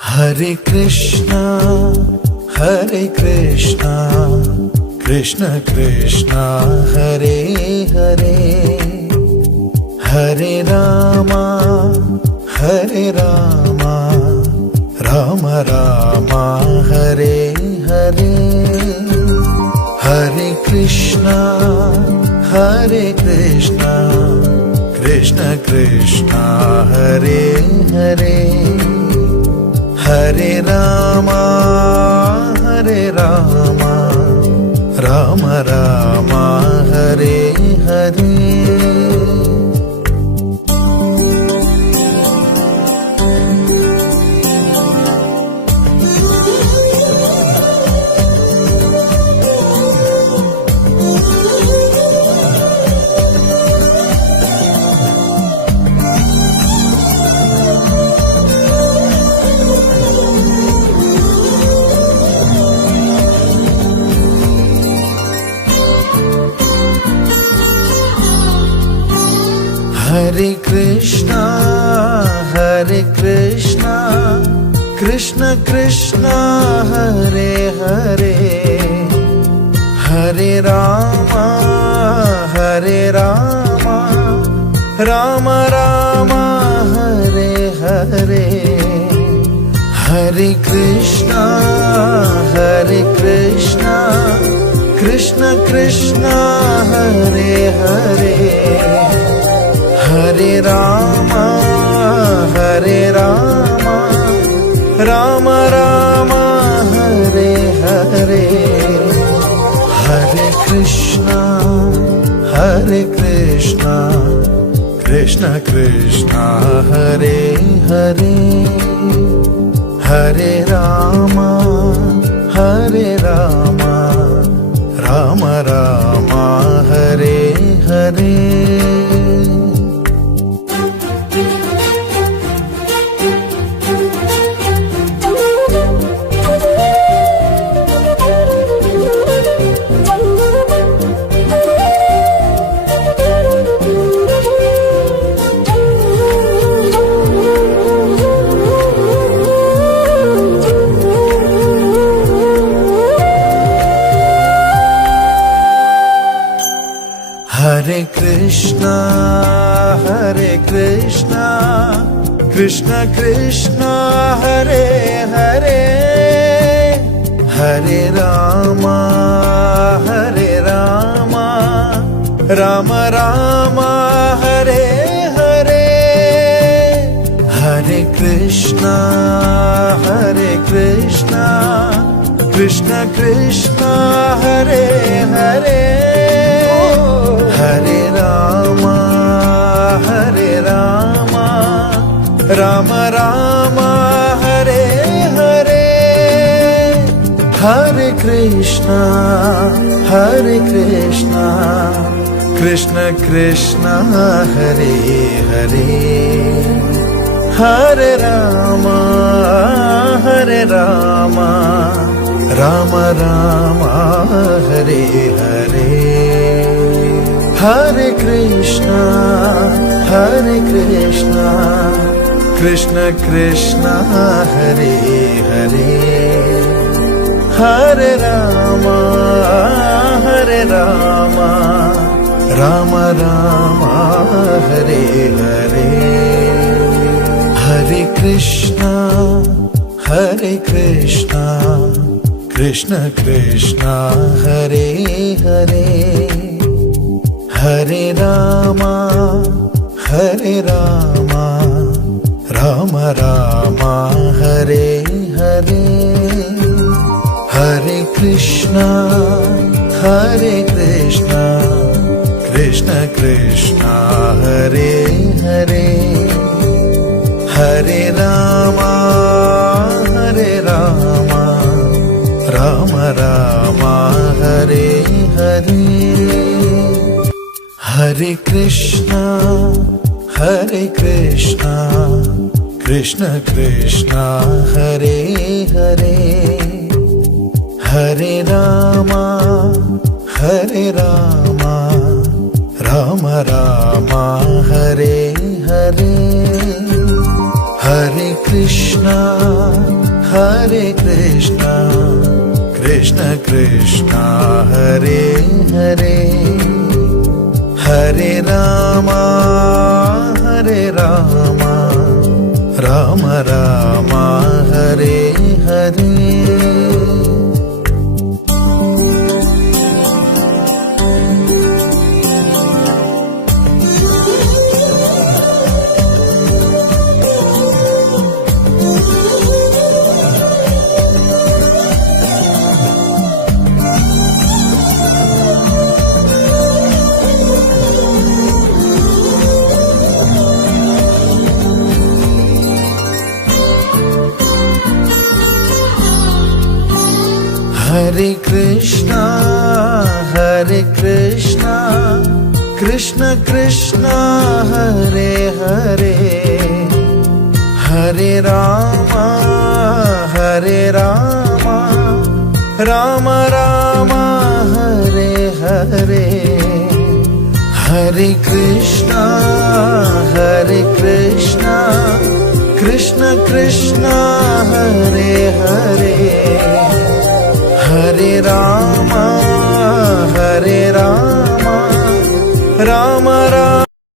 Hare Krishna, Hare Krishna, Krishna Krishna, Hare Hare, Hare Rama, Hare Rama, Rama Rama, Hare Hare, Hare Krishna, Hare Krishna, Krishna Krishna, Hare Hare, Hare Rama, Hare Rama, Rama Rama, Hare Hare. Hare Krishna, Hare Krishna, Krishna Krishna, Hare Hare, Hare Rama, Hare Rama, Rama Rama, Hare Hare, Hare Krishna, Hare Krishna, Krishna Krishna, Hare Hare, Hare Rama, Hare Rama, Rama Rama, Hare Hare, Hare Krishna, Hare Krishna, Krishna Krishna, Hare Hare, Hare Rama, Hare Rama, Rama Rama, Hare Hare. Hare Krishna, Hare Krishna, Krishna Krishna, Hare Hare, Hare Rama, Hare Rama, Rama Rama, Hare Hare, Hare Krishna, Hare Krishna, Krishna Krishna, Hare Hare, Hare Rama, Hare Rama, Rama Rama, Hare Hare, Hare Krishna, Hare Krishna, Krishna Krishna, Hare Hare, Hare Rama, Hare Rama, Rama Rama, Hare Hare, Hare Krishna, Hare Krishna, Krishna Krishna, Hare Hare, Hare Rama, Hare Rama, Rama Rama, Hare Hare, Hare Krishna, Hare Krishna, Krishna Krishna, Hare Hare, Hare Rama, Hare Rama, Rama Rama, Hare Hare, Hare Krishna, Hare Krishna, Krishna Krishna, Hare Hare, Hare Rama, Hare Rama, Rama Rama, Hare Hare, Hare Krishna, Hare Krishna, Krishna Krishna, Hare Hare, Hare Rama, Hare Rama, Rama Rama, Hare Hare, Hare Krishna, Hare Krishna, Krishna Krishna, Hare Hare, Hare Rama, Hare Rama, Rama Rama, Hare Hare. Hare Krishna, Hare Krishna, Krishna Krishna, Hare Hare, Hare Rama, Hare Rama, Rama Rama, Hare Hare, Hare Krishna, Hare Krishna, Krishna Krishna, Hare Hare, Hare Rama, Hare Rama,